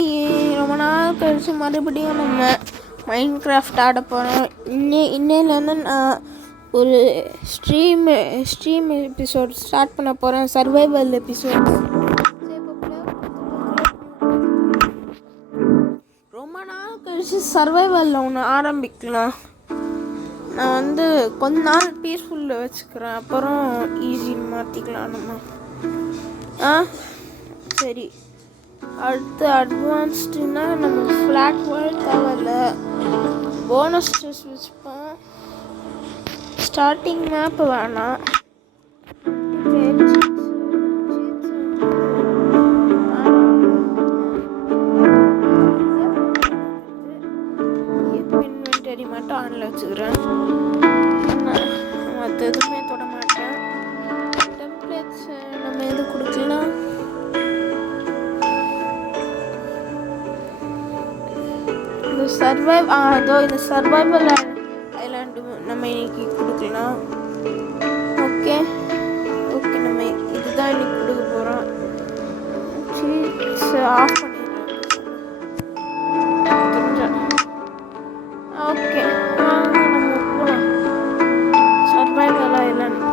ரொம்ப நாள் கழிச்சு மறுபடியும் நம்ம மைண்ட் கிராஃப்ட் ஆட போகிறோம். இன்னையிலேருந்து நான் ஒரு ஸ்ட்ரீம் எபிசோட் ஸ்டார்ட் பண்ண போகிறேன், சர்வைவல் எபிசோட். ரொம்ப நாள் கழிச்சு சர்வைவலில் ஒன்று ஆரம்பிக்கலாம். நான் கொஞ்ச நாள் பீஸ்ஃபுல்லில் வச்சுக்கிறேன், அப்புறம் ஈஸின்னு மாற்றிக்கலாம் நம்ம. சரி, அடுத்து அட்வான்ஸ்டுனா நம்ம ஃப்ளாட் வேர்ல்ட் தேவையில்ல, போனஸ் ஸ்ட்ரெஸ் வச்சுப்போம். ஸ்டார்டிங் மேப் வேணாம். இன்வென்டரி மட்டும் ஆனில் வச்சுக்கிறேன், மற்ற எதுவுமே தொட மாட்டேன். டெம்ப்ளேட்ஸ் நம்ம எது கொடுக்கலாம்? இந்த சர்வைவல் ஐலாண்டு நம்ம இன்னைக்கு கொடுக்கலாம். ஓகே, நம்ம இதுதான் இன்னைக்கு கொடுக்க போகிறோம். ஆஃப் பண்ணிடுறேன். ஓகே, நம்ம போகலாம். சர்வைவல் ஐலாண்ட்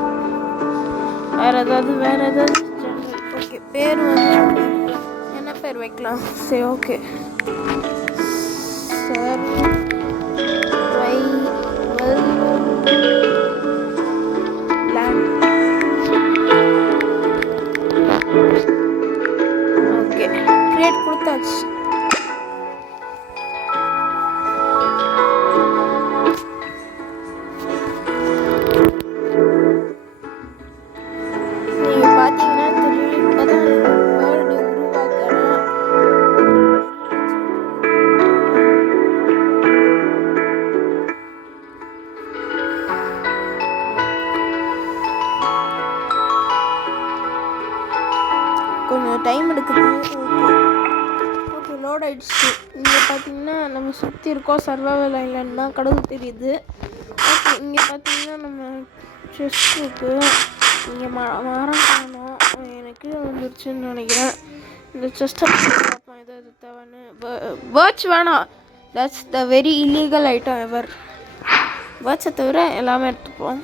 வேறு ஏதாவது ஜெனரல். ஓகே, பேர் என்ன பேர் வைக்கலாம்? சரி, ஓகே. ஓகே, கிரியேட் கொடுத்தாச்சு. நீங்க பாத்தீங்கன்னா தெரியும், இப்பதான் வேர்ல்டு உருவாக்குறேன். கொஞ்சம் டைம் எடுக்குது. ஓகே, லோட் ஆகிடுச்சு. இங்கே பார்த்தீங்கன்னா நம்ம சுற்றி இருக்கோம், சர்வைவல் ஐலாண்ட் தான், கடவுள் தெரியுது. ஓகே, இங்கே பார்த்தீங்கன்னா நம்ம செஸ்ட் இருக்குது. இங்கே மரம் காணும், எனக்கு வந்துருச்சுன்னு நினைக்கிறேன். இந்த செஸ்ட்டை பார்ப்போம் எதாவது தேவைன்னு. பேர்ட்ஸ் வேணாம், that's the very illegal item ever. பேர்ட்ஸை தவிர எல்லாமே எடுத்துப்போம்.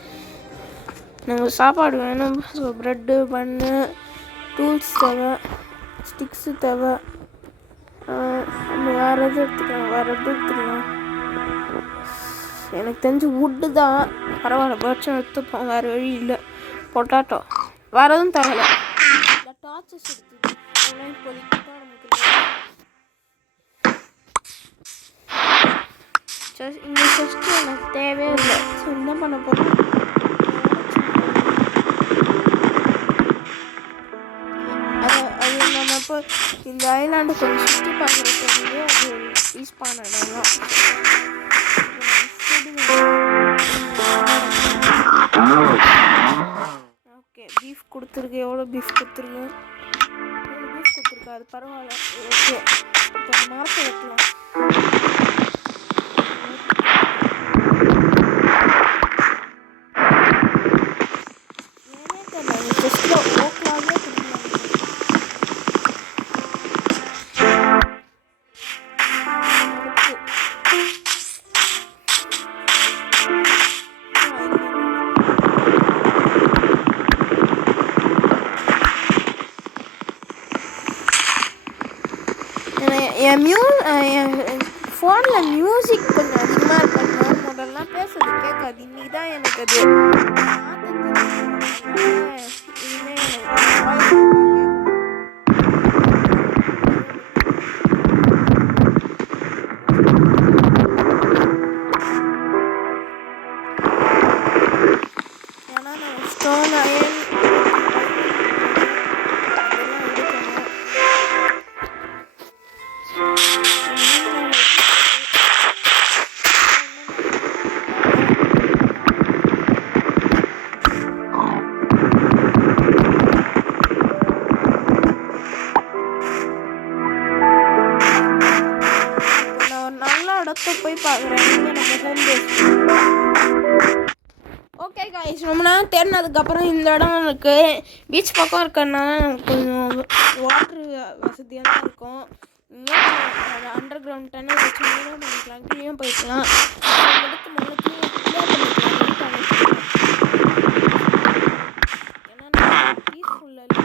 நாங்கள் சாப்பாடு வேணும், ஸோ ப்ரெட்டு, பன்னு, டூல்ஸ் தேவை, ஸ்டிக்ஸு தேவை. வேறு எதுவும் எடுத்துக்கலாம். எனக்கு தெரிஞ்சு வுட்டு தான் பரவாயில்ல, பேர்ட்ஸும் எடுத்துப்போம், வேறு வழி இல்லை. பொட்டாட்டோ வேறு எதுவும் தேவையில்ல. இந்த டார்ச்சஸ் எடுத்துக்கலாம், இப்போதைக்கு தான் நமக்கு. இந்த செஸ்ட்டு எனக்கு தேவையே இல்லை. ஸோ என்ன பண்ண போகிறோம்? நம்ம இப்போ இந்த ஐலாண்டு கொஞ்சம் சுற்றி பார்க்குறதுக்கு அது யூஸ் பண்ண இடம்லாம். ஓகே, பீஃப் கொடுத்துருக்கு. எவ்வளோ பீஃப் கொடுத்துருக்கு? 3 பீஃப் கொடுத்துருக்கு, அது பரவாயில்ல. ஓகே, இப்போ மரத்தை வைக்கலாம். ஏனே தெரியல, ஜஸ்ட்டில் ஓக்கலாகவே கொடுக்கலாம். என் ஃபோனில் மியூசிக் கொஞ்சம் அதிகமாக இருக்கணும், முதல்லாம் பேசுறது கேட்காது. இன்னைக்கு தான் எனக்கு அது ஏன்னா நான் ஸ்டோன் அயன் போய் பார்க்குறேன். நம்ம ஹோம் பேஸ். ஓகே காய்ஸ், ரொம்ப நேரம் தேடினதுக்கப்புறம் இந்த இடம் இருக்குது. பீச் பக்கம் இருக்கிறதுனால நமக்கு கொஞ்சம் வாட்ரு வசதியாக தான் இருக்கும். இங்கே அண்டர் கிரவுண்ட் டனல் வச்சு மேலும் பண்ணிக்கலாம், கீழேயும் போய்க்கலாம். எடுத்து மேலே கீழே பண்ணிக்கலாம். ஏன்னா பீஸ்ஃபுல்லாக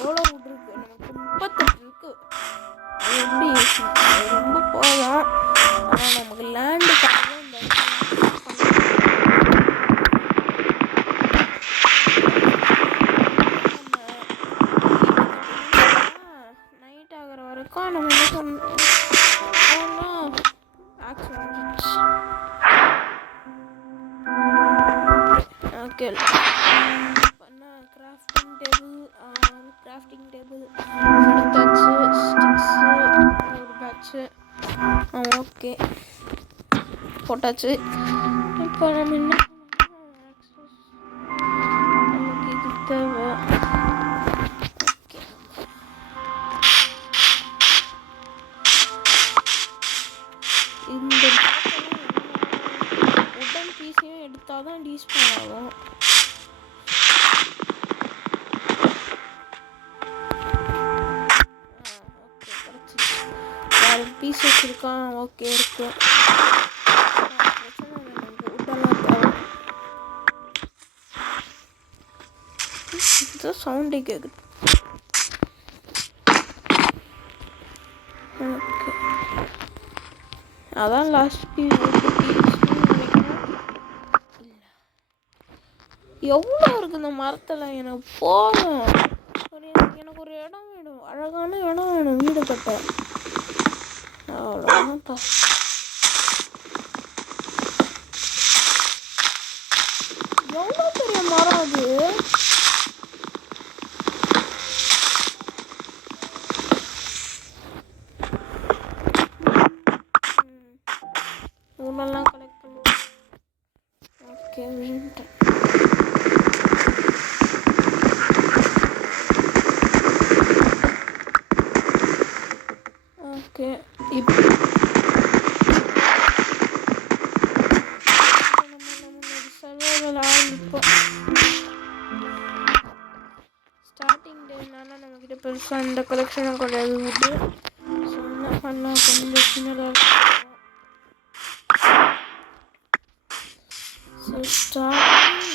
எவ்வளோ இருக்கு, நமக்கு 38 இருக்கு. அது எப்படி ரொம்ப போகலாம். ஆனால் நமக்கு லேண்டுக்காக இந்த நைட் ஆகிற வரைக்கும் நம்ம என்ன பண்ணோம், ஓகே. கிராஃப்டிங் டேபிள் எடுத்தாச்சு, ஸ்டிக்ஸு ஒரு பேட்ச்சு ஓகே போட்டாச்சு. இப்போ நம்ம என்ன நமக்கு இது தேவை. ஓகே இந்த உடன் பீஸையும் எடுத்தால் தான் டீஸ்பான் ஆகும். பீஸ் வச்சுருக்கான், ஓகே இருக்கு. பிரச்சனை இல்லை, நமக்கு உடலாம் தேவை. இது சவுண்டே கேட்குது. ஓகே அதான் லாஸ்ட் பீஸ் நினைக்கிறேன். எவ்வளோ இருக்குது இந்த மரத்தில், எனக்கு போதும். எனக்கு ஒரு இடம் வேணும், அழகான இடம் வேணும் வீடு கட்ட. அவ்வளோதான்ப்பா. எவ்வளோ பெரிய மரம் அது. ஊனெல்லாம் கலெக்ட் பண்ணி ஓகே விழுந்துட்டேன். ஓகே இப்போ சர்வைவல் ஆரம்பிப்போம். ஸ்டார்டிங் டேனால நம்மக்கிட்ட பெருசாக இந்த கலெக்ஷனும் கிடையாது. விட்டு ஸோ என்ன பண்ணால் கொஞ்சம் சின்னதாக இருக்கும். ஸோ ஸ்டார்டிங்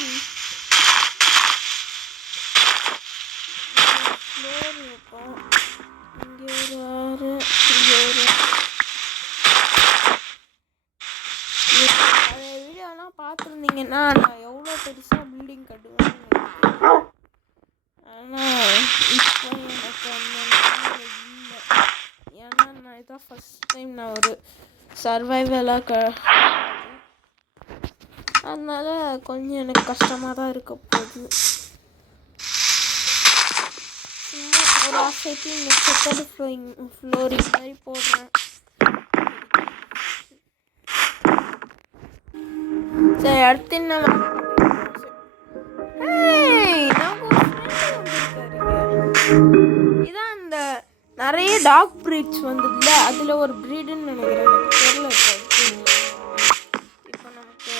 ஃப்ளோர் இருக்கும். இங்கே ஒரு 6, இங்கே ஒரு பழைய வீடியோலாம் பார்த்துருந்தீங்கன்னா நான் எவ்வளோ பெருசாக பில்டிங் கட்டுவேன்னு. ஆனால் இப்போ எனக்கு அந்த இல்லை. ஏன்னா நான் இதான் ஃபஸ்ட் டைம் நான் ஒரு சர்வைவலாக அதனால கொஞ்சம் எனக்கு கஷ்டமாக தான் இருக்க போகுது. சும்மா ஒரு ஆசைக்கு இங்கே செக்கர்டு ஃப்ளோரிங் மாதிரி போடுறேன். சரி அடுத்து என்ன இதான் அந்த நிறைய டாக் ப்ரீட்ஸ் வந்ததுல அதில் ஒரு ப்ரீடுன்னு நினைக்கிறேன், எனக்கு தெரியல. இப்போ நமக்கு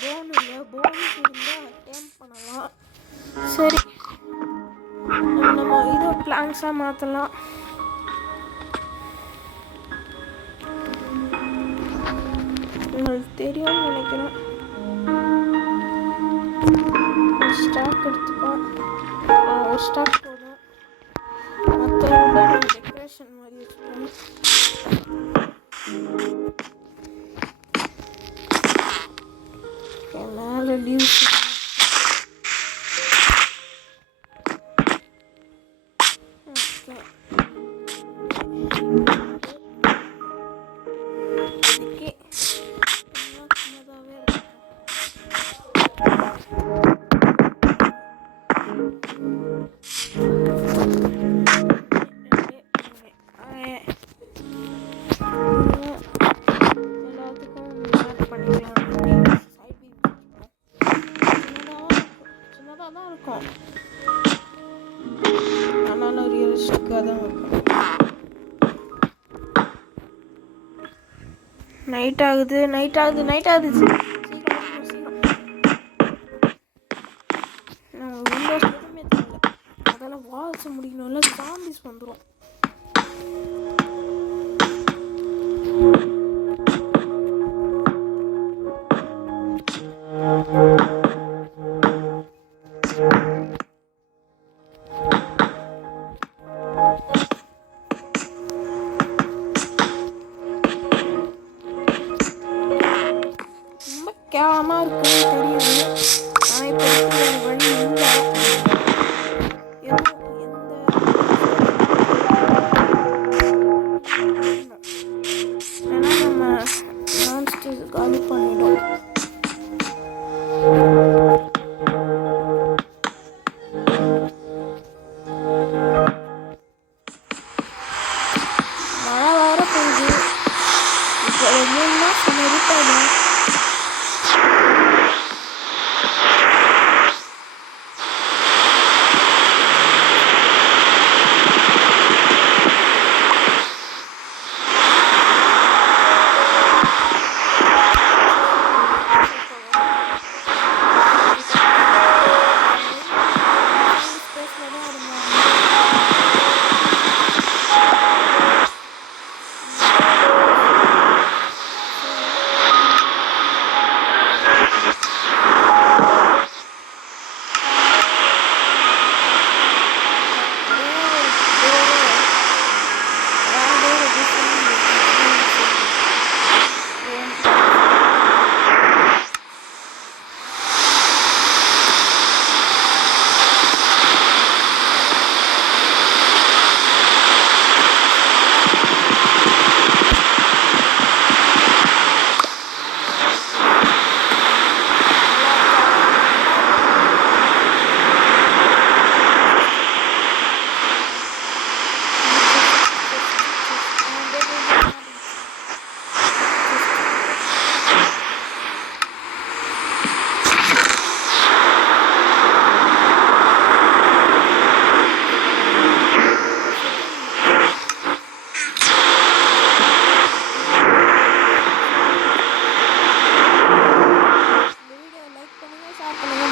போன் இல்லை, போன்ஸ் இருந்தால் டேம் பண்ணலாம். சரி நம்ம இது பிளாங்க்ஸாக மாற்றலாம். உங்களுக்கு தெரியும்னு நினைக்கிறேன். ஸ்டாக் எடுத்துப்போம். ஒரு ஸ்டாக் போதும். மற்ற டெக்கரேஷன் மாதிரி வச்சுப்போம். மேலே லீவ்ஸ் இதுக்கே சின்னதாகவே இருக்கும். அதுக்காக தான் வைப்பேன். நைட் ஆகுது சீக்கிரம் நம்ம விண்டோஸ் எதுவுமே தெரியல, அதெல்லாம் வால்ஸ் முடிக்கணும்ல, ஜாம்பிஸ் வந்துடும். ரொம்ப கேவலமாக இருக்குன்னு தெரியுது, ஆனால் இப்போ வேறு வழி இல்லை. ஏன்னா நம்ம மான்ஸ்டர்ஸ் காலி பண்ணிடும். மழை வேற போகுது, இப்போ 3 மாதம் இருக்காது.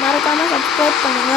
மறக்காம சப்ஸ்கிரைப் பண்ணுங்க.